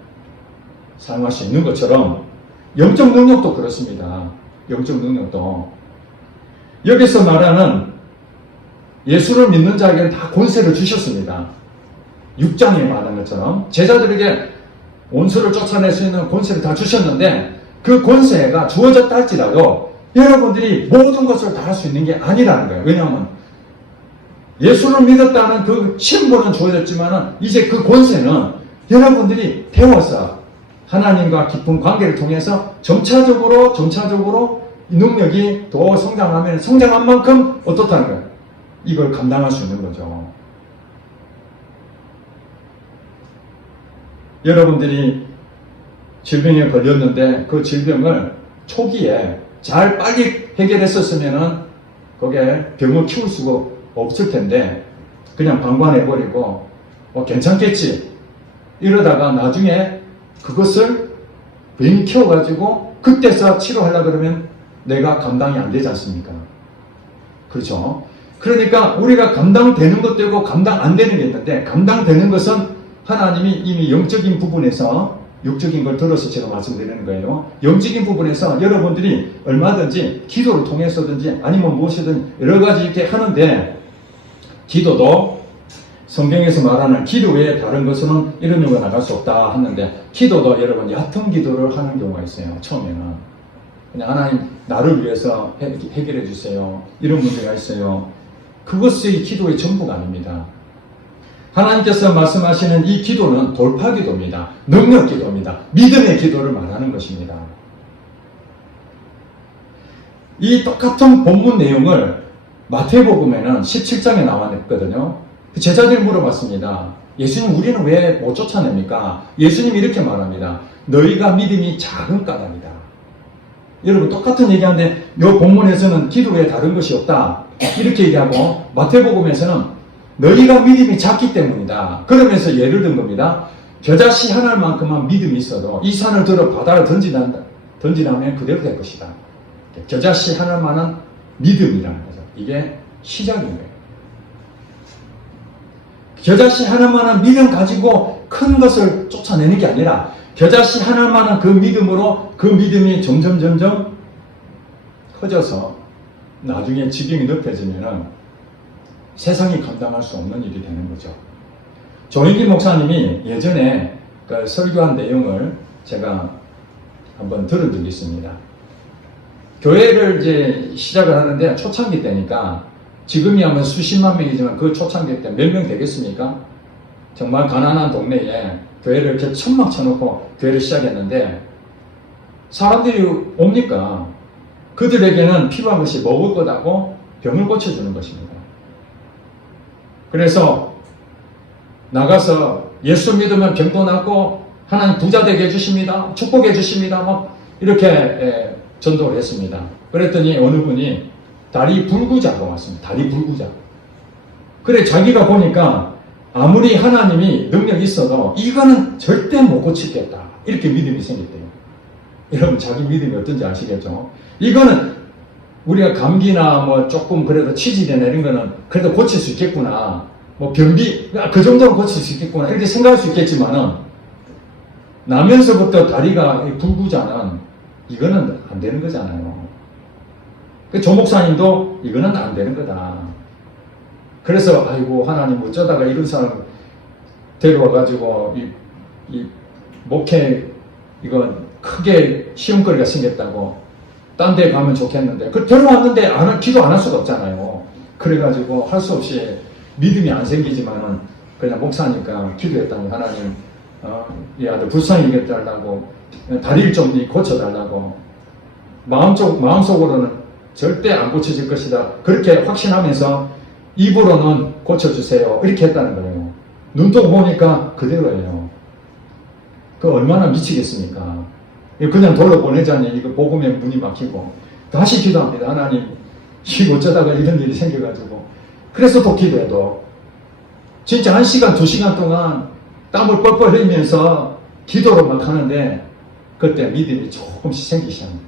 사용할 수 있는 것처럼 영적 능력도 그렇습니다. 영적 능력도 여기서 말하는 예수를 믿는 자에게는 다 권세를 주셨습니다. 6장에 말한 것처럼 제자들에게 원수를 쫓아낼 수 있는 권세를 다 주셨는데 그 권세가 주어졌다 할지라도 여러분들이 모든 것을 다 할 수 있는 게 아니라는 거예요. 왜냐하면 예수를 믿었다는 그 신분은 주어졌지만 이제 그 권세는 여러분들이 배워서 하나님과 깊은 관계를 통해서 점차적으로 능력이 더 성장하면 성장한 만큼 어떻다는 거예요? 이걸 감당할 수 있는 거죠. 여러분들이 질병에 걸렸는데 그 질병을 초기에 잘 빨리 해결했었으면은 그게 병을 키울 수가 없을 텐데 그냥 방관해버리고 괜찮겠지 이러다가 나중에 그것을 병 키워가지고 그때서 치료하려고 그러면 내가 감당이 안 되지 않습니까? 그렇죠? 그러니까 우리가 감당되는 것도 있고 감당 안 되는 게 있는데 감당되는 것은 하나님이 이미 영적인 부분에서 육적인 걸 들어서 제가 말씀드리는 거예요. 영적인 부분에서 여러분들이 얼마든지 기도를 통해서든지 아니면 무엇이든 여러 가지 이렇게 하는데 기도도 성경에서 말하는 기도 외에 다른 것은 이런 경우가 나갈 수 없다 하는데 기도도 여러분 얕은 기도를 하는 경우가 있어요. 처음에는 그냥 하나님 나를 위해서 해결해 주세요. 이런 문제가 있어요. 그것이 기도의 전부가 아닙니다. 하나님께서 말씀하시는 이 기도는 돌파 기도입니다. 능력 기도입니다. 믿음의 기도를 말하는 것입니다. 이 똑같은 본문 내용을 마태복음에는 17장에 나왔거든요. 제자들이 물어봤습니다. 예수님 우리는 왜 못 쫓아냅니까? 예수님이 이렇게 말합니다. 너희가 믿음이 작은 까닭이다. 여러분 똑같은 얘기하는데 이 본문에서는 기도 외에 다른 것이 없다. 이렇게 얘기하고 마태복음에서는 너희가 믿음이 작기 때문이다. 그러면서 예를 든 겁니다. 겨자씨 하나만큼만 믿음이 있어도 이 산을 들어 바다를 던지라면 그대로 될 것이다. 겨자씨 하나만한 믿음이라는 거죠. 이게 시작인 거예요. 겨자씨 하나만한 믿음 가지고 큰 것을 쫓아내는 게 아니라 겨자씨 하나만한 그 믿음으로 그 믿음이 점점 커져서 나중에 지경이 넓혀지면은 세상이 감당할 수 없는 일이 되는 거죠. 조인기 목사님이 예전에 그 설교한 내용을 제가 한번 들은 적이 있습니다. 교회를 이제 시작을 하는데 초창기 때니까 지금이야 뭐 수십만 명이지만 그 초창기 때 몇 명 되겠습니까? 정말 가난한 동네에 교회를 이렇게 천막 쳐놓고 교회를 시작했는데 사람들이 옵니까? 그들에게는 필요한 것이 먹을 것하고 병을 고쳐주는 것입니다. 그래서 나가서 예수 믿으면 병도 낫고 하나님 부자 되게 해주십니다. 축복해 주십니다. 막 이렇게 전도를 했습니다. 그랬더니 어느 분이 다리 불구자가 왔습니다. 다리 불구자. 그래 자기가 보니까 아무리 하나님이 능력이 있어도 이거는 절대 못 고치겠다. 이렇게 믿음이 생겼대요. 여러분 자기 믿음이 어떤지 아시겠죠? 이거는 우리가 감기나 뭐 조금 그래도 치질이나 이런 거는 그래도 고칠 수 있겠구나. 뭐 변비, 그 정도는 고칠 수 있겠구나. 이렇게 생각할 수 있겠지만은 나면서부터 다리가 불구자는 이거는 안 되는 거잖아요. 그 조 목사님도 이거는 안 되는 거다. 그래서 아이고 하나님 어쩌다가 이런 사람 데려와가지고 이 목회 이건 크게 시험거리가 생겼다고 딴 데 가면 좋겠는데 그 데려왔는데 기도 안 할 수가 없잖아요. 그래가지고 할 수 없이 믿음이 안 생기지만은 그냥 목사니까 기도했다니 하나님 이 아들 불쌍히 여겨달라고 다리를 좀 고쳐달라고 마음속으로는 절대 안 고쳐질 것이다. 그렇게 확신하면서 입으로는 고쳐주세요. 이렇게 했다는 거예요. 눈떠 보니까 그대로예요. 그 얼마나 미치겠습니까? 그냥 돌려보내자니 이거 복음에 문이 막히고 다시 기도합니다. 하나님 이거 어쩌다가 이런 일이 생겨가지고 그래서 또 기도해도 진짜 1시간 2시간 동안 땀을 뻘뻘 흘리면서 기도를 막 하는데 그때 믿음이 조금씩 생기기 시작합니다.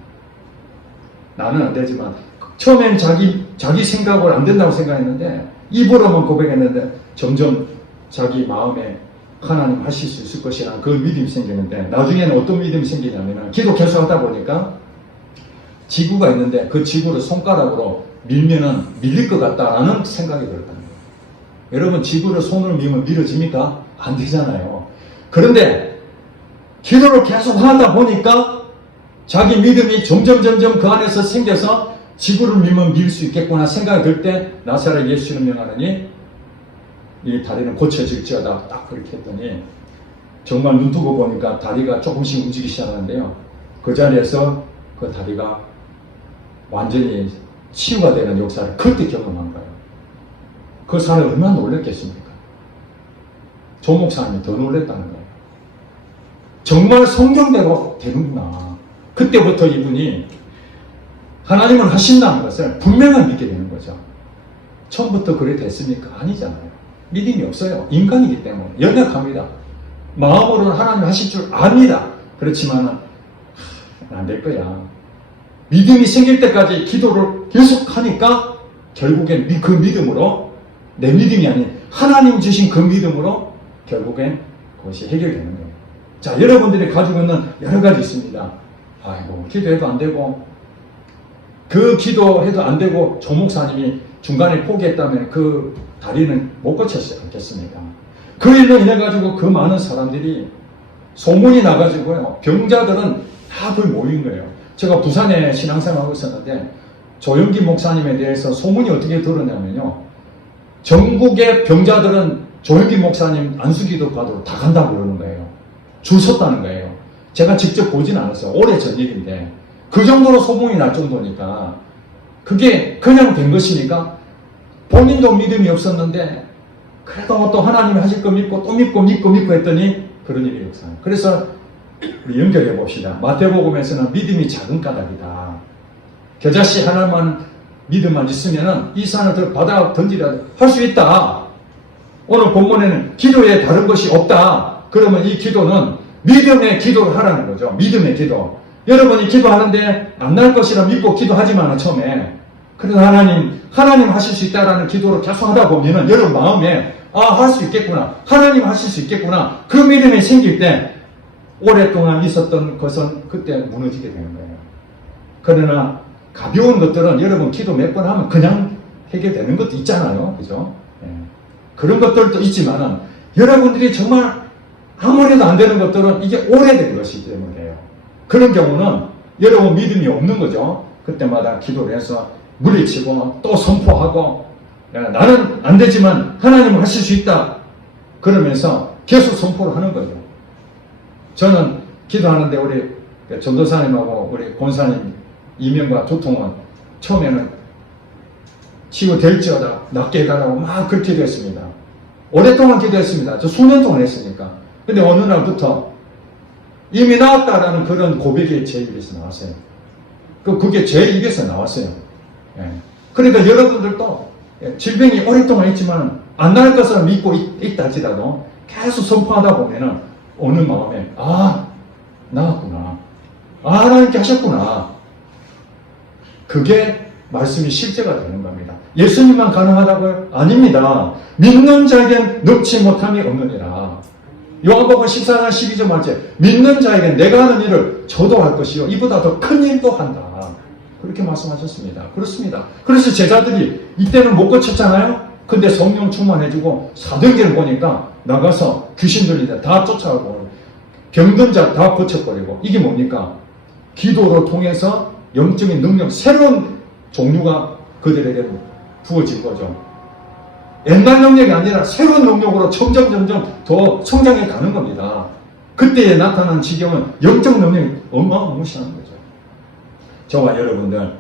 나는 안 되지만 처음에는 자기 생각을 안 된다고 생각했는데 입으로만 고백했는데 점점 자기 마음에 하나님 하실 수 있을 것이라는 그 믿음이 생기는데 나중에는 어떤 믿음이 생기냐면 기도 계속 하다 보니까 지구가 있는데 그 지구를 손가락으로 밀면은 밀릴 것 같다라는 생각이 들었다는 거예요. 여러분 지구를 손으로 밀면 밀어집니까? 안 되잖아요. 그런데 기도를 계속 하다 보니까 자기 믿음이 점점 그 안에서 생겨서 지구를 밀면 밀 수 있겠구나 생각이 들 때 나사렛 예수를 명하느니 이 다리는 고쳐질지어다 딱 그렇게 했더니 정말 눈 뜨고 보니까 다리가 조금씩 움직이기 시작하는데요. 그 자리에서 그 다리가 완전히 치유가 되는 역사를 그때 경험한 거예요. 그 사람이 얼마나 놀랬겠습니까? 조 목사님이 더 놀랬다는 거예요. 정말 성경대로 되는구나. 그때부터 이분이 하나님은 하신다는 것을 분명히 믿게 되는 거죠. 처음부터 그래 됐습니까? 아니잖아요. 믿음이 없어요. 인간이기 때문에 연약합니다. 마음으로는 하나님 하실 줄 압니다. 그렇지만 안 될 거야. 믿음이 생길 때까지 기도를 계속 하니까 결국엔 그 믿음으로, 내 믿음이 아닌 하나님 주신 그 믿음으로 결국엔 그것이 해결되는 거예요. 자, 여러분들이 가지고 있는 여러 가지 있습니다. 아이고, 기도해도 안 되고, 그 기도해도 안 되고, 조 목사님이 중간에 포기했다면 그 다리는 못 고쳤어요. 않겠습니까? 그 일로 인해가지고 그 많은 사람들이 소문이 나가지고요. 병자들은 다 거의 모인 거예요. 제가 부산에 신앙생활하고 있었는데, 조영기 목사님에 대해서 소문이 어떻게 들었냐면요. 전국의 병자들은 조영기 목사님 안수기도 받으러 다 간다고 그러는 거예요. 줄 섰다는 거예요. 제가 직접 보진 않았어요. 오래전 얘기인데. 그 정도로 소문이 날 정도니까. 그게 그냥 된 것이니까 본인도 믿음이 없었는데 그래도 또 하나님이 하실 거 믿고 또 믿고 했더니 그런 일이 없어요. 그래서 우리 연결해 봅시다. 마태복음에서는 믿음이 작은 까닭이다. 겨자씨 하나만 믿음만 있으면은 이 산을 바다에 던지라 할 수 있다. 오늘 본문에는 기도에 다른 것이 없다. 그러면 이 기도는 믿음의 기도를 하라는 거죠. 믿음의 기도. 여러분이 기도하는데 안 날 것이라 믿고 기도하지만 처음에. 그래서 하나님 하실 수 있다라는 기도를 계속 하다 보면은 여러분 마음에 할 수 있겠구나. 하나님 하실 수 있겠구나. 그 믿음이 생길 때 오랫동안 있었던 것은 그때 무너지게 되는 거예요. 그러나 가벼운 것들은 여러분 기도 몇 번 하면 그냥 해결되는 것도 있잖아요. 그죠? 예. 그런 것들도 있지만은 여러분들이 정말 아무래도 안 되는 것들은 이게 오래된 것이기 때문에요. 그런 경우는 여러분 믿음이 없는 거죠. 그때마다 기도를 해서 물리치고 또 선포하고 나는 안 되지만 하나님은 하실 수 있다. 그러면서 계속 선포를 하는 거죠. 저는 기도하는데 우리 전도사님하고 우리 권사님 이명과 두통은 처음에는 치유될지어다 낫게 해달라고 막 그렇게 기도했습니다. 오랫동안 기도했습니다. 저 수년 동안 했으니까. 근데 어느 날부터 이미 나았다라는 그런 고백이 제 입에서 나왔어요. 그게 제 입에서 나왔어요. 예. 그러니까 여러분들도 질병이 오랫동안 있지만 안 나을 것을 믿고 있다 할지라도 계속 선포하다 보면은 어느 마음에 나았구나. 하나님께 하셨구나. 그게 말씀이 실제가 되는 겁니다. 예수님만 가능하다고요? 아닙니다. 믿는 자에겐 넣지 못함이 없느니라. 요한복음 14장 12절 말째 믿는 자에겐 내가 하는 일을 저도 할 것이요 이보다 더 큰 일도 한다. 그렇게 말씀하셨습니다. 그렇습니다. 그래서 제자들이 이때는 못 고쳤잖아요. 근데 성령 충만해주고 사도행전을 보니까 나가서 귀신 들리다 다 쫓아가고 병든 자 다 고쳐버리고 이게 뭡니까? 기도로 통해서 영적인 능력 새로운 종류가 그들에게 부어진 거죠. 옛날 능력이 아니라 새로운 능력으로 점점 더 성장해 가는 겁니다. 그때에 나타난 지경은 영적 능력이 어마어마한 거죠. 저와 여러분들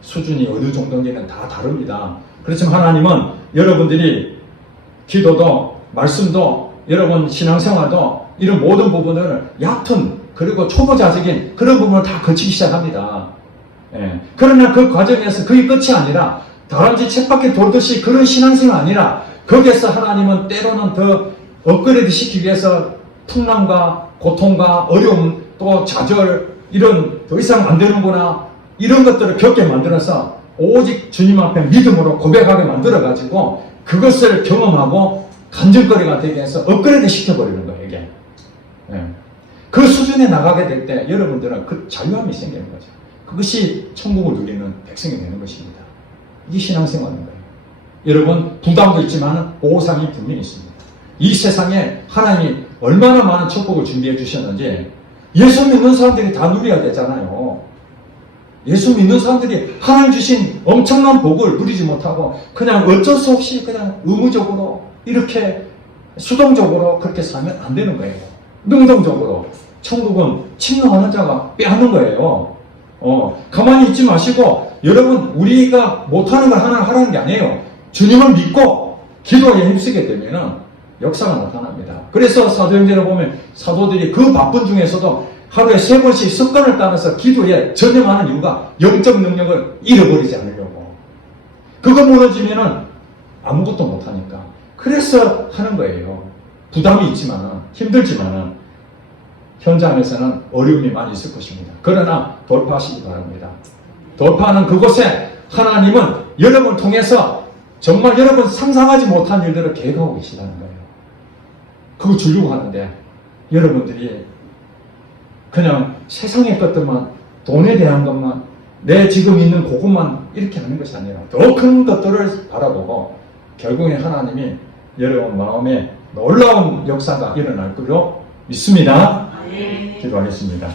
수준이 어느 정도인지는 다 다릅니다. 그렇지만 하나님은 여러분들이 기도도 말씀도 여러분 신앙생활도 이런 모든 부분을 얕은 그리고 초보자적인 그런 부분을 다 거치기 시작합니다. 예. 그러나 그 과정에서 그게 끝이 아니라 다람쥐 쳇바퀴 돌듯이 그런 신앙생활이 아니라 거기에서 하나님은 때로는 더 업그레이드 시키기 위해서 풍랑과 고통과 어려움 또 좌절 이런 더 이상 안 되는구나 이런 것들을 겪게 만들어서 오직 주님 앞에 믿음으로 고백하게 만들어가지고 그것을 경험하고 간증거리가 되게 해서 업그레이드 시켜버리는 거예요. 이게. 예. 그 수준에 나가게 될 때 여러분들은 그 자유함이 생기는 거죠. 그것이 천국을 누리는 백성이 되는 것입니다. 이게 신앙생활인 거예요. 여러분 부담도 있지만 보상이 분명히 있습니다. 이 세상에 하나님이 얼마나 많은 축복을 준비해 주셨는지 예수 믿는 사람들이 다 누려야 되잖아요. 예수 믿는 사람들이 하나님 주신 엄청난 복을 누리지 못하고 그냥 어쩔 수 없이 그냥 의무적으로 이렇게 수동적으로 그렇게 살면 안 되는 거예요. 능동적으로. 천국은 침노하는 자가 빼앗는 거예요. 가만히 있지 마시고 여러분 우리가 못하는 걸 하나 하라는 게 아니에요. 주님을 믿고 기도에 힘쓰게 되면은 역사가 나타납니다. 그래서 사도행전을 보면 사도들이 그 바쁜 중에서도 하루에 3번씩 습관을 따라서 기도에 전념하는 이유가 영적 능력을 잃어버리지 않으려고. 그거 무너지면은 아무것도 못하니까. 그래서 하는 거예요. 부담이 있지만은, 힘들지만은, 현장에서는 어려움이 많이 있을 것입니다. 그러나 돌파하시기 바랍니다. 돌파하는 그곳에 하나님은 여러분을 통해서 정말 여러분 상상하지 못한 일들을 계획하고 계시다는 거예요. 그거 주려고 하는데 여러분들이 그냥 세상의 것들만, 돈에 대한 것만, 내 지금 있는 그것만 이렇게 하는 것이 아니라 더 큰 것들을 바라보고 결국에 하나님이 여러분 마음에 놀라운 역사가 일어날 거로 믿습니다. 기도하겠습니다.